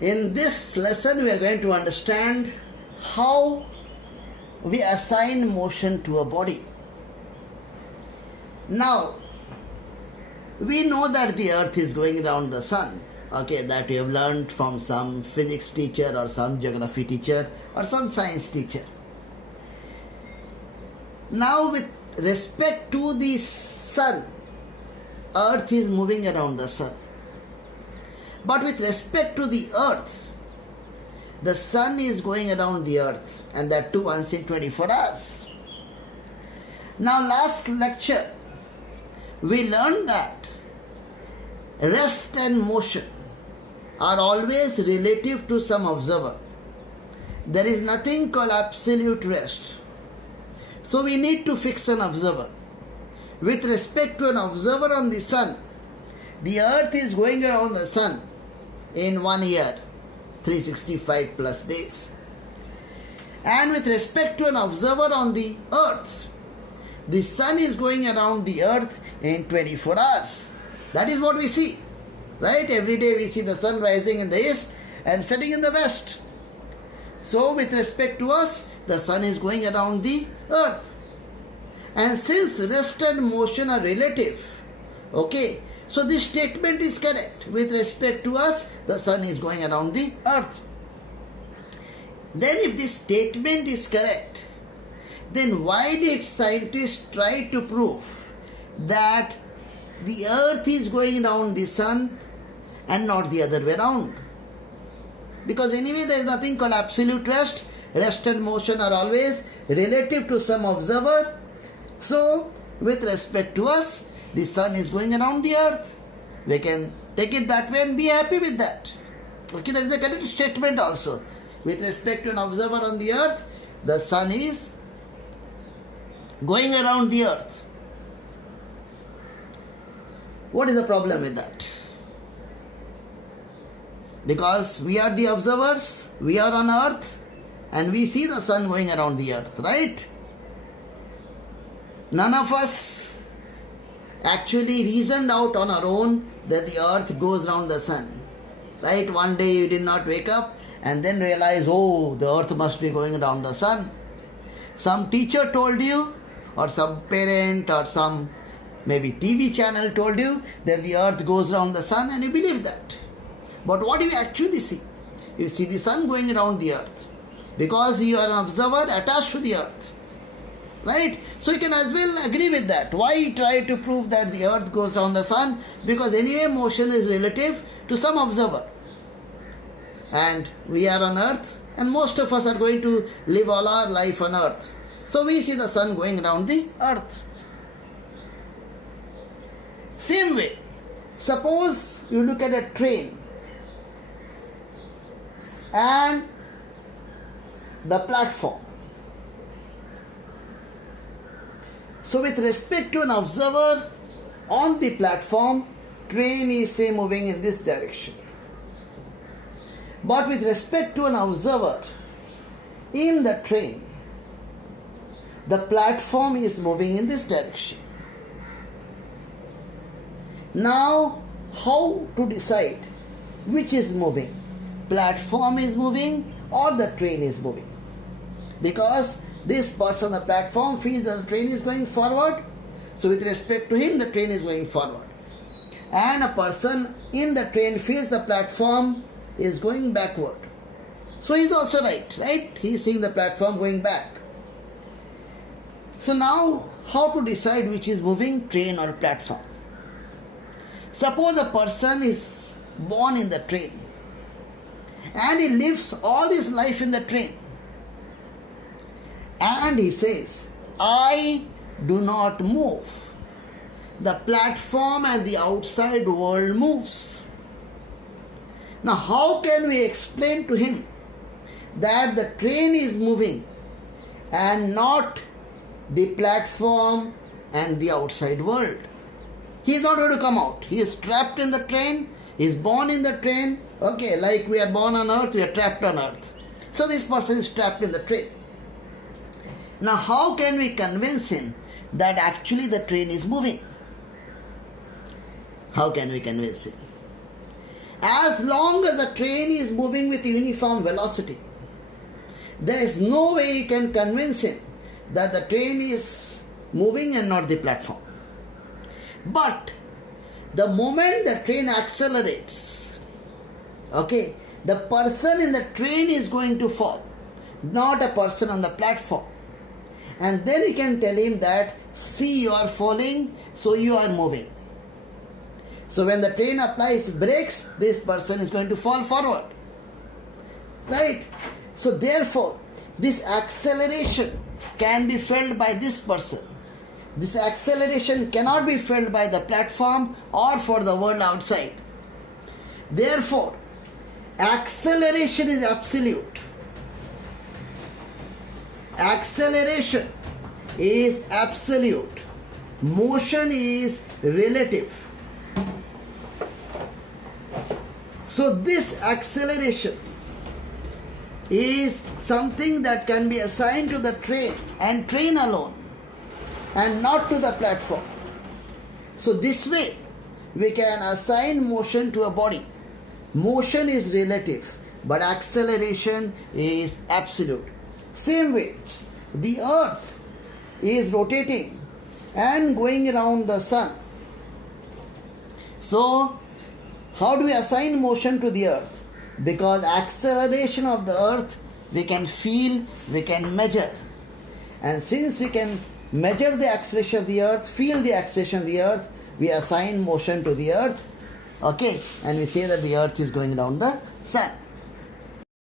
In this lesson we are going to understand how we assign motion to a body. Now, we know that the earth is going around the sun. Okay, that you have learned from some physics teacher or some geography teacher or some science teacher. Now with respect to the sun, earth is moving around the sun. But with respect to the earth, the sun is going around the earth, and that too once in 24 hours. Now last lecture, we learned that rest and motion are always relative to some observer. There is nothing called absolute rest. So we need to fix an observer. With respect to an observer on the sun, the earth is going around the sun in 1 year, 365 plus days. And with respect to an observer on the earth, the sun is going around the earth in 24 hours. That is what we see. Right? Every day we see the sun rising in the east and setting in the west. So with respect to us, the sun is going around the earth. And since rest and motion are relative, okay, so this statement is correct. With respect to us, the sun is going around the earth. Then if this statement is correct, then why did scientists try to prove that the earth is going around the sun and not the other way around? Because anyway there is nothing called absolute rest. Rest and motion are always relative to some observer. So with respect to us, the sun is going around the earth. We can take it that way and be happy with that. Okay, that is a correct statement also. With respect to an observer on the earth, the sun is going around the earth. What is the problem with that? Because we are the observers, we are on earth, and we see the sun going around the earth, right? None of us actually reasoned out on our own that the earth goes around the sun. Right? One day you did not wake up and then realize, oh, the earth must be going around the sun. Some teacher told you, or some parent, or some maybe TV channel told you that the earth goes around the sun, and you believe that. But what do you actually see? You see the sun going around the earth because you are an observer attached to the earth. Right? So you can as well agree with that. Why try to prove that the earth goes around the sun? Because anyway motion is relative to some observer. And we are on earth, and most of us are going to live all our life on earth. So we see the sun going around the earth. Same way, suppose you look at a train and the platform. So with respect to an observer on the platform, train is say moving in this direction. But with respect to an observer in the train, the platform is moving in this direction. Now, how to decide which is moving? Platform is moving or the train is moving? Because this person on the platform feels that the train is going forward, so with respect to him, the train is going forward. And a person in the train feels the platform is going backward. So he is also right? He is seeing the platform going back. So now, how to decide which is moving, train or platform? Suppose a person is born in the train and he lives all his life in the train. And he says, I do not move. The platform and the outside world moves. Now how can we explain to him that the train is moving and not the platform and the outside world? He is not going to come out. He is trapped in the train. He is born in the train. Okay, like we are born on earth, we are trapped on earth. So this person is trapped in the train. Now how can we convince him that actually the train is moving? How can we convince him? As long as the train is moving with uniform velocity, there is no way you can convince him that the train is moving and not the platform. But the moment the train accelerates, okay, the person in the train is going to fall, not a person on the platform. And then you can tell him that, see, you are falling, so you are moving. So when the train applies brakes, this person is going to fall forward. Right? So therefore, this acceleration can be felt by this person. This acceleration cannot be felt by the platform or for the world outside. Therefore, acceleration is absolute. Acceleration is absolute. Motion is relative. So this acceleration is something that can be assigned to the train and train alone, and not to the platform. So this way we can assign motion to a body. Motion is relative, but acceleration is absolute. Same way, the earth is rotating and going around the sun. So how do we assign motion to the earth? Because acceleration of the earth we can feel, we can measure. And since we can measure the acceleration of the earth, feel the acceleration of the earth, we assign motion to the earth, okay, and we say that the earth is going around the sun.